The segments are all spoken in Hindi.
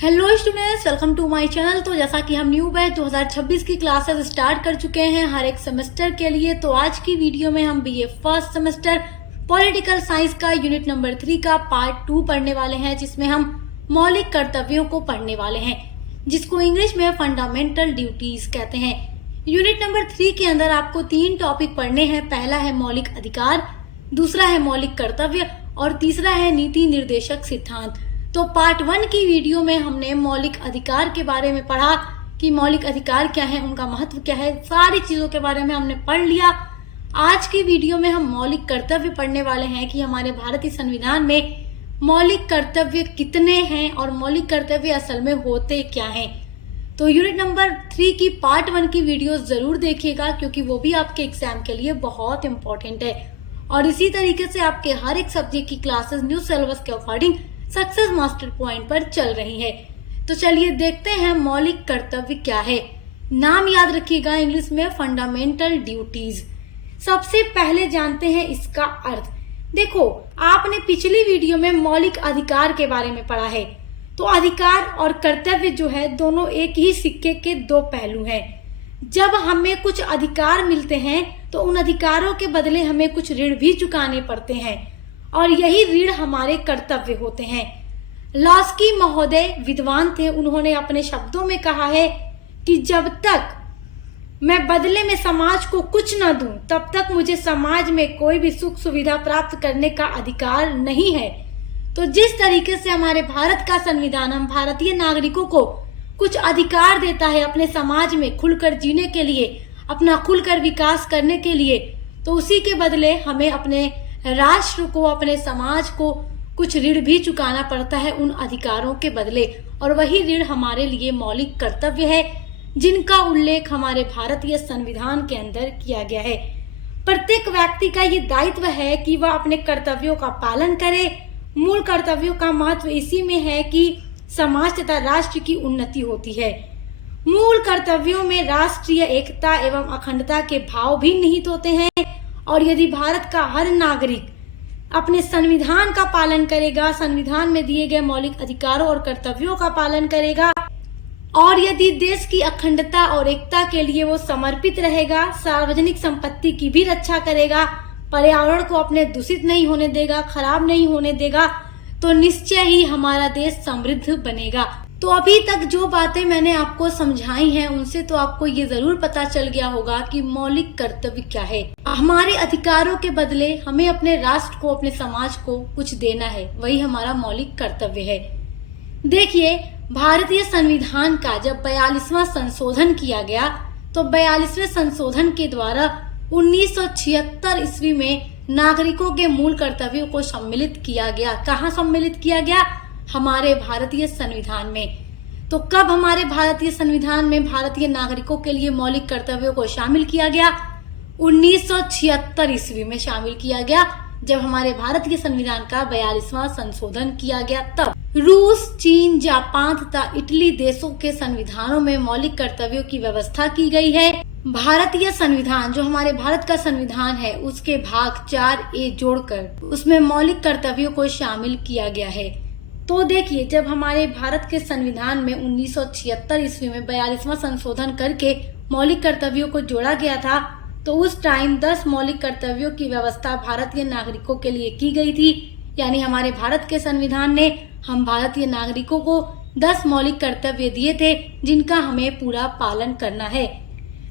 Hello students, welcome to my channel. तो जैसा कि हम न्यू बैच 2026 की क्लासेस स्टार्ट कर चुके हैं हर एक सेमेस्टर के लिए। तो आज की वीडियो में हम BA first semester political science का यूनिट नंबर 3 का पार्ट 2 पढ़ने वाले हैं, जिसमें हम मौलिक कर्तव्यों को पढ़ने वाले हैं, जिसको इंग्लिश में फंडामेंटल ड्यूटीज कहते हैं। यूनिट नंबर 3 के अंदर आपको 3 टॉपिक पढ़ने हैं। पहला है मौलिक अधिकार, दूसरा है मौलिक कर्तव्य और तीसरा है नीति निर्देशक सिद्धांत। तो पार्ट 1 की वीडियो में हमने मौलिक अधिकार के बारे में पढ़ा कि मौलिक अधिकार क्या है, उनका महत्व क्या है, सारी चीजों के बारे में हमने पढ़ लिया। आज की वीडियो में हम मौलिक कर्तव्य पढ़ने वाले हैं कि हमारे भारतीय संविधान में मौलिक कर्तव्य कितने हैं और मौलिक कर्तव्य असल में होते क्या हैं। तो यूनिट नंबर 3 की पार्ट 1 की वीडियो जरूर देखिएगा, क्योंकि वो भी आपके एग्जाम के लिए बहुत इंपॉर्टेंट है। और इसी तरीके से आपके हर एक सब्जेक्ट की क्लासेस न्यू सिलेबस के अकॉर्डिंग सक्सेस मास्टर पॉइंट पर चल रही है। तो चलिए देखते हैं मौलिक कर्तव्य क्या है। नाम याद रखिएगा, इंग्लिश में फंडामेंटल ड्यूटीज। सबसे पहले जानते हैं इसका अर्थ। देखो, आपने पिछली वीडियो में मौलिक अधिकार के बारे में पढ़ा है। तो अधिकार और कर्तव्य जो है दोनों एक ही सिक्के के दो पहलू हैं। जब हमें कुछ अधिकार मिलते हैं तो उन अधिकारों के बदले हमें कुछ ऋण भी चुकाने पड़ते हैं, और यही ऋण हमारे कर्तव्य होते हैं। लॉस्की महोदय विद्वान थे, उन्होंने अपने शब्दों में कहा है कि जब तक मैं बदले में समाज को कुछ न दूं, तब तक मुझे समाज में कोई भी सुख सुविधा प्राप्त करने का अधिकार नहीं है। तो जिस तरीके से हमारे भारत का संविधान हम भारतीय नागरिकों को कुछ अधिकार देता है अपने समाज में खुलकर जीने के लिए, अपना खुलकर विकास करने के लिए, तो उसी के बदले हमें अपने राष्ट्र को, अपने समाज को कुछ ऋण भी चुकाना पड़ता है उन अधिकारों के बदले। और वही ऋण हमारे लिए मौलिक कर्तव्य है, जिनका उल्लेख हमारे भारतीय संविधान के अंदर किया गया है। प्रत्येक व्यक्ति का ये दायित्व है कि वह अपने कर्तव्यों का पालन करे। मूल कर्तव्यों का महत्व इसी में है कि समाज तथा राष्ट्र की उन्नति होती है। मूल कर्तव्यों में राष्ट्रीय एकता एवं अखंडता के भाव भी निहित होते हैं। और यदि भारत का हर नागरिक अपने संविधान का पालन करेगा, संविधान में दिए गए मौलिक अधिकारों और कर्तव्यों का पालन करेगा, और यदि देश की अखंडता और एकता के लिए वो समर्पित रहेगा, सार्वजनिक संपत्ति की भी रक्षा करेगा, पर्यावरण को अपने दूषित नहीं होने देगा, खराब नहीं होने देगा, तो निश्चय ही हमारा देश समृद्ध बनेगा। तो अभी तक जो बातें मैंने आपको समझाई हैं, उनसे तो आपको ये जरूर पता चल गया होगा कि मौलिक कर्तव्य क्या है। हमारे अधिकारों के बदले हमें अपने राष्ट्र को, अपने समाज को कुछ देना है, वही हमारा मौलिक कर्तव्य है। देखिए, भारतीय संविधान का जब 42वां संशोधन किया गया, तो 42वें संशोधन के द्वारा 1976 ईस्वी में नागरिकों के मूल कर्तव्यों को सम्मिलित किया गया। कहाँ सम्मिलित किया गया? हमारे भारतीय संविधान में। तो कब हमारे भारतीय संविधान में भारतीय नागरिकों के लिए मौलिक कर्तव्यों को शामिल किया गया? 1976 ईस्वी में शामिल किया गया, जब हमारे भारतीय संविधान का 42वां संशोधन किया गया। तब रूस, चीन, जापान तथा इटली देशों के संविधानों में मौलिक कर्तव्यों की व्यवस्था की गई है। भारतीय संविधान, जो हमारे भारत का संविधान है, उसके भाग 4A जोड़कर उसमें मौलिक कर्तव्यों को शामिल किया गया है। तो देखिए, जब हमारे भारत के संविधान में 1976 ईस्वी में 42वां संशोधन करके मौलिक कर्तव्यों को जोड़ा गया था, तो उस टाइम 10 मौलिक कर्तव्यों की व्यवस्था भारतीय नागरिकों के लिए की गई थी। यानी हमारे भारत के संविधान ने हम भारतीय नागरिकों को 10 मौलिक कर्तव्य दिए थे, जिनका हमें पूरा पालन करना है।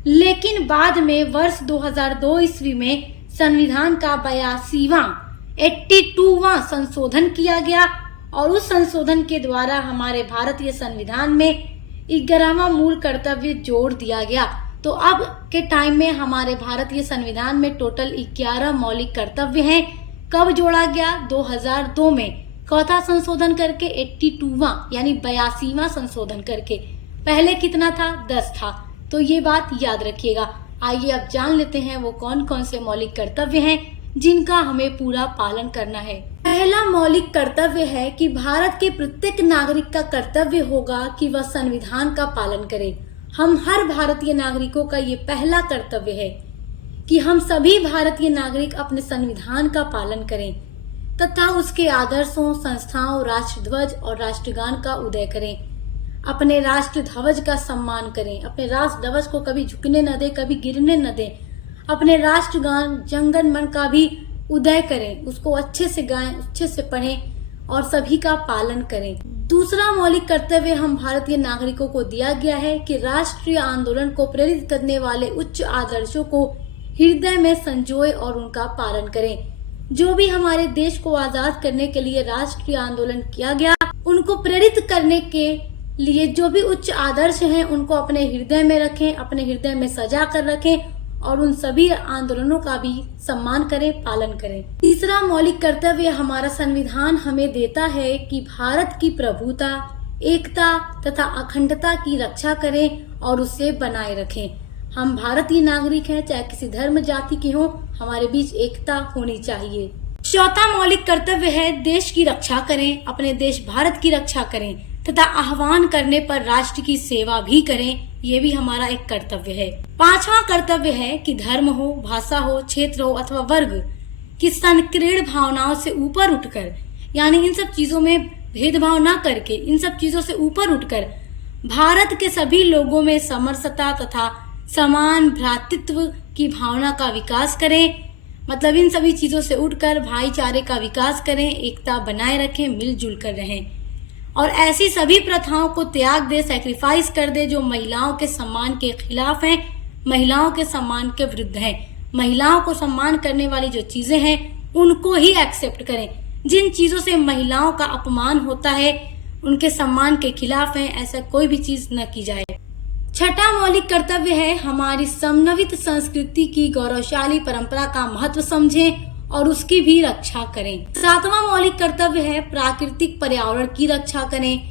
लेकिन बाद में वर्ष 2002 ईस्वी में संविधान का 82वां संशोधन किया गया, और उस संशोधन के द्वारा हमारे भारतीय संविधान में 11वां मूल कर्तव्य जोड़ दिया गया। तो अब के टाइम में हमारे भारतीय संविधान में टोटल 11 मौलिक कर्तव्य हैं। कब जोड़ा गया? 2002 में। चौथा संशोधन करके 82वां यानी 82वां संशोधन करके। पहले कितना था? 10 था। तो ये बात याद रखिएगा। आइए अब जान लेते हैं वो कौन कौन से मौलिक कर्तव्य हैं जिनका हमें पूरा पालन करना है। पहला मौलिक कर्तव्य है कि भारत के प्रत्येक नागरिक का कर्तव्य होगा कि वह संविधान का पालन करे। हम हर भारतीय नागरिकों का ये पहला कर्तव्य है कि हम सभी भारतीय नागरिक अपने संविधान का पालन करें तथा उसके आदर्शों, संस्थाओं, राष्ट्रध्वज और राष्ट्रगान का उदय करें। अपने राष्ट्र ध्वज का सम्मान करें, अपने राष्ट्र ध्वज को कभी झुकने न दें, कभी गिरने न दें। अपने राष्ट्रगान जंगन मन का भी उदय करें, उसको अच्छे से गाएं, अच्छे से पढ़ें और सभी का पालन करें। दूसरा मौलिक कर्तव्य हम भारतीय नागरिकों को दिया गया है कि राष्ट्रीय आंदोलन को प्रेरित करने वाले उच्च आदर्शों को हृदय में संजोए और उनका पालन करें। जो भी हमारे देश को आजाद करने के लिए राष्ट्रीय आंदोलन किया गया, उनको प्रेरित करने के लिए जो भी उच्च आदर्श हैं उनको अपने हृदय में रखें, अपने हृदय में सजा कर रखें और उन सभी आंदोलनों का भी सम्मान करें, पालन करें। तीसरा मौलिक कर्तव्य हमारा संविधान हमें देता है कि भारत की प्रभुता, एकता तथा अखंडता की रक्षा करें और उसे बनाए रखें। हम भारतीय नागरिक हैं, चाहे किसी धर्म जाति के हों, हमारे बीच एकता होनी चाहिए। चौथा मौलिक कर्तव्य है देश की रक्षा करें, अपने देश भारत की रक्षा करें तथा आह्वान करने पर राष्ट्र की सेवा भी करें। ये भी हमारा एक कर्तव्य है। पांचवा कर्तव्य है कि धर्म हो, भाषा हो, क्षेत्र हो अथवा वर्ग की संकीर्ण भावनाओं से ऊपर उठकर, यानी इन सब चीजों में भेदभाव न करके, इन सब चीजों से ऊपर उठकर भारत के सभी लोगों में समरसता तथा समान भ्रातृत्व की भावना का विकास करें। मतलब इन सभी चीजों से उठकर भाईचारे का विकास करें, एकता बनाए रखें, मिलजुल कर रहें और ऐसी सभी प्रथाओं को त्याग दे, सैक्रिफाइस कर दे जो महिलाओं के सम्मान के खिलाफ हैं, महिलाओं के सम्मान के विरुद्ध हैं। महिलाओं को सम्मान करने वाली जो चीजें हैं उनको ही एक्सेप्ट करें। जिन चीजों से महिलाओं का अपमान होता है, उनके सम्मान के खिलाफ है, ऐसा कोई भी चीज न की जाए। छठा मौलिक कर्तव्य है हमारी समन्वित संस्कृति की गौरवशाली परंपरा का महत्व समझें और उसकी भी रक्षा करें। सातवां मौलिक कर्तव्य है प्राकृतिक पर्यावरण की रक्षा करें।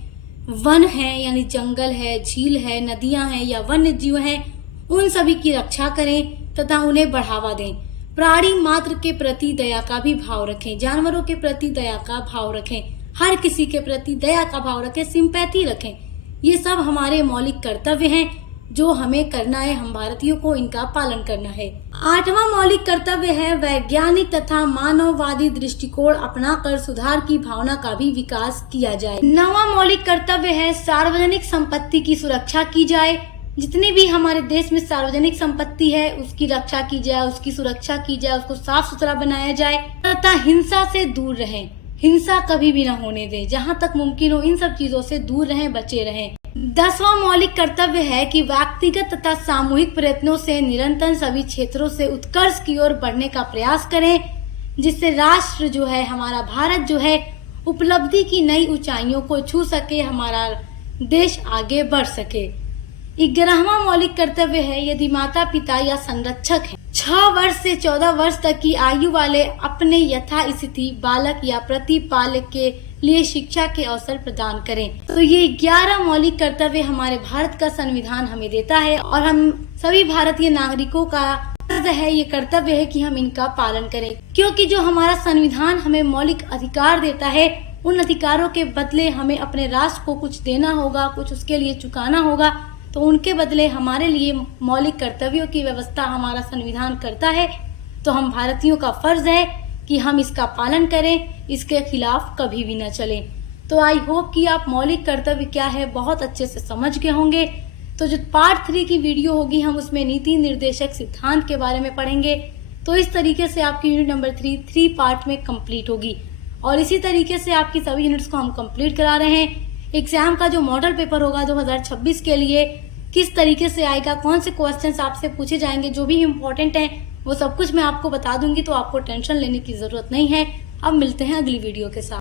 वन है यानी जंगल है, झील है, नदियां हैं या वन्य जीव हैं, उन सभी की रक्षा करें तथा उन्हें बढ़ावा दें। प्राणी मात्र के प्रति दया का भी भाव रखें, जानवरों के प्रति दया का भाव रखें, हर किसी के प्रति दया का भाव रखें, सिंपैथी रखें। ये सब हमारे मौलिक कर्तव्य हैं जो हमें करना है, हम भारतीयों को इनका पालन करना है। आठवां मौलिक कर्तव्य है वैज्ञानिक तथा मानववादी दृष्टिकोण अपनाकर सुधार की भावना का भी विकास किया जाए। नौवां मौलिक कर्तव्य है सार्वजनिक संपत्ति की सुरक्षा की जाए। जितनी भी हमारे देश में सार्वजनिक संपत्ति है उसकी रक्षा की जाए, उसकी सुरक्षा की जाए, उसको साफ सुथरा बनाया जाए तथा हिंसा से दूर रहें। हिंसा कभी भी न होने दें, जहाँ तक मुमकिन हो इन सब चीजों से दूर रहें, बचे रहें। 10वां मौलिक कर्तव्य है कि व्यक्तिगत तथा सामूहिक प्रयत्नों से निरंतर सभी क्षेत्रों से उत्कर्ष की ओर बढ़ने का प्रयास करें, जिससे राष्ट्र जो है, हमारा भारत जो है, उपलब्धि की नई ऊंचाइयों को छू सके, हमारा देश आगे बढ़ सके। 11वां मौलिक कर्तव्य है यदि माता पिता या संरक्षक है 6 वर्ष से 14 वर्ष तक की आयु वाले अपने यथास्थिति बालक या प्रतिपालक के लिए शिक्षा के अवसर प्रदान करें। तो ये 11 मौलिक कर्तव्य हमारे भारत का संविधान हमें देता है और हम सभी भारतीय नागरिकों का फर्ज है, ये कर्तव्य है कि हम इनका पालन करें, क्योंकि जो हमारा संविधान हमें मौलिक अधिकार देता है, उन अधिकारों के बदले हमें अपने राष्ट्र को कुछ देना होगा, कुछ उसके लिए चुकाना होगा। तो उनके बदले हमारे लिए मौलिक कर्तव्यों की व्यवस्था हमारा संविधान करता है। तो हम भारतीयों का फर्ज है कि हम इसका पालन करें, इसके खिलाफ कभी भी न चलें। तो आई होप कि आप मौलिक कर्तव्य क्या है बहुत अच्छे से समझ गए होंगे। तो जो पार्ट 3 की वीडियो होगी, हम उसमें नीति निर्देशक सिद्धांत के बारे में पढ़ेंगे। तो इस तरीके से आपकी यूनिट नंबर 3 पार्ट में कंप्लीट होगी और इसी तरीके से आपकी सभी यूनिट्स को हम कंप्लीट करा रहे हैं। एग्जाम का जो मॉडल पेपर होगा 2026 के लिए किस तरीके से आएगा, कौन से क्वेश्चंस आपसे पूछे जाएंगे, जो भी इम्पोर्टेंट हैं वो सब कुछ मैं आपको बता दूंगी। तो आपको टेंशन लेने की जरूरत नहीं है। अब मिलते हैं अगली वीडियो के साथ।